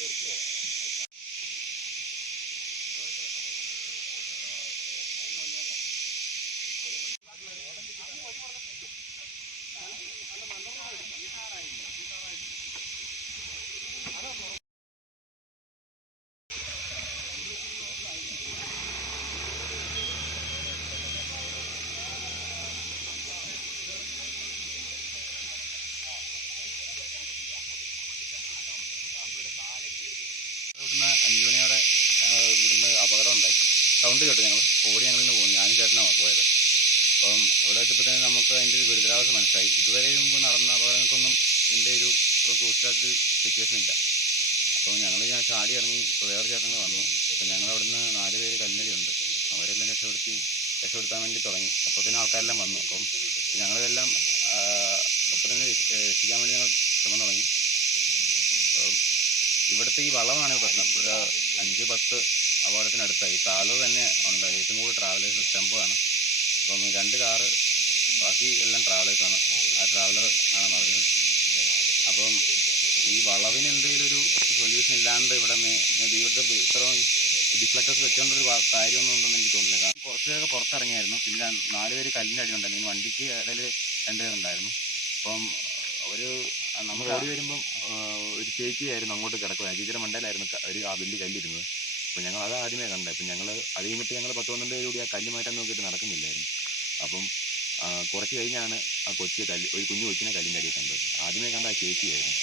Por quê? Sound കേട്ടു. ഞങ്ങൾ ഓടി ഞങ്ങൾ ഇങ്ങനെ പോകുന്നു. ഞാനും ചേട്ടനാണ് പോയത്. അപ്പം ഇവിടെ എത്തിയപ്പോൾ തന്നെ നമുക്ക് അതിന്റെ ഒരു ഗുരുതരാവസ്ഥ മനസ്സിലായി. ഇതുവരെ മുമ്പ് നടന്ന അപകടങ്ങൾക്കൊന്നും ഇതിന്റെ ഒരു ഇത്ര സിറ്റുവേഷൻ ഇല്ല. അപ്പം ഞങ്ങൾ ഞാൻ ചാടി ഇറങ്ങി വേറെ ചേട്ടങ്ങൾ വന്നു. അപ്പം ഞങ്ങൾ അവിടുന്ന് നാല് പേര് കല്ലരിയുണ്ട് അവരെല്ലാം രക്ഷപ്പെടുത്തി രക്ഷപ്പെടുത്താൻ വേണ്ടി തുടങ്ങി. അപ്പോൾ തന്നെ ആൾക്കാരെല്ലാം വന്നു. അപ്പം ഞങ്ങളെല്ലാം അപ്പോൾ തന്നെ രക്ഷ- രക്ഷിക്കാൻ വേണ്ടി ഞങ്ങൾ ശ്രമം തുടങ്ങി. അപ്പം ഇവിടുത്തെ ഈ വളമാണ് പ്രശ്നം. ഇവിടെ അഞ്ച് പത്ത് അപകടത്തിനടുത്തായി ട്രാവലർ തന്നെ ഉണ്ട്. ഏറ്റവും കൂടുതൽ ട്രാവലേഴ്സ് ആണ് അപ്പം രണ്ട് കാറ് ബാക്കി എല്ലാം ട്രാവലേഴ്സാണ് ആ ട്രാവലർ ആണ് പറഞ്ഞത് അപ്പം ഈ വളവിന് എന്തെങ്കിലും ഒരു സൊല്യൂഷൻ ഇല്ലാണ്ട് ഇവിടെ ഇവിടുത്തെ ഇത്രയും ഡിഫ്ലക്ടേഴ്സ് വെച്ചോണ്ടൊരു ഒരു കാര്യമൊന്നും ഉണ്ടെന്ന് എനിക്ക് തോന്നുന്നില്ല. കാരണം കുറച്ചൊക്കെ പുറത്തിറങ്ങിയായിരുന്നു. പിന്നെ നാല് പേര് കല്ലിന്റെ അടി ഉണ്ടായിരുന്നു. ഇനി വണ്ടിക്ക് ഇടയിൽ രണ്ടുപേരുണ്ടായിരുന്നു അപ്പം ഒരു നമ്മൾ ഓടി വരുമ്പം ഒരു ചേച്ചിയായിരുന്നു അങ്ങോട്ട് കിടക്കുക ചേച്ചിയുടെ മണ്ടയിലായിരുന്നു ഒരു ആ വലിയ കല്ലിരുന്നത്. അപ്പം ഞങ്ങൾ അത് ആദ്യമേ കണ്ടത് അപ്പം ഞങ്ങൾ അത് കഴിഞ്ഞിട്ട് ഞങ്ങൾ പത്ത് പന്ത്രണ്ട് പേര് കൂടി ആ കല്ല് മാറ്റാൻ നോക്കിയിട്ട് നടക്കുന്നില്ലായിരുന്നു. അപ്പം കുറച്ച് കഴിഞ്ഞാണ് ആ കൊച്ചിയെ കല്ല് ഒരു കുഞ്ഞു കൊച്ചിനെ കല്ലിന്റെ അടിയിൽ കണ്ടത്. ആദ്യമേ കണ്ട ആ ചേച്ചിയായിരുന്നു.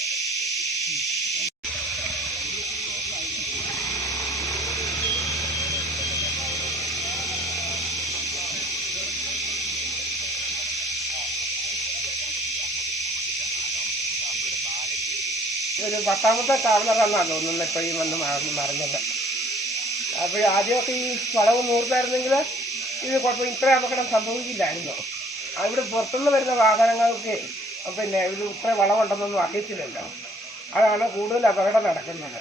ഒരു പത്താമത്തെ ട്രാവലറാണെന്നാണ് തോന്നുന്നത്? ഇപ്പോഴും വന്ന് മറ- മറിഞ്ഞത് അപ്പോൾ ആദ്യമൊക്കെ ഈ വളവ് നൂറിലായിരുന്നെങ്കിൽ ഇത് കുഴപ്പം ഇത്ര അപകടം സംഭവിക്കില്ലായിരുന്നു അവിടെ പുറത്തുനിന്ന് വരുന്ന വാഹനങ്ങൾക്ക് പിന്നെ ഇത് ഇത്ര വളവുണ്ടെന്നൊന്നും അറിയത്തില്ലല്ലോ. അതാണ് കൂടുതൽ അപകടം നടക്കുന്നത്.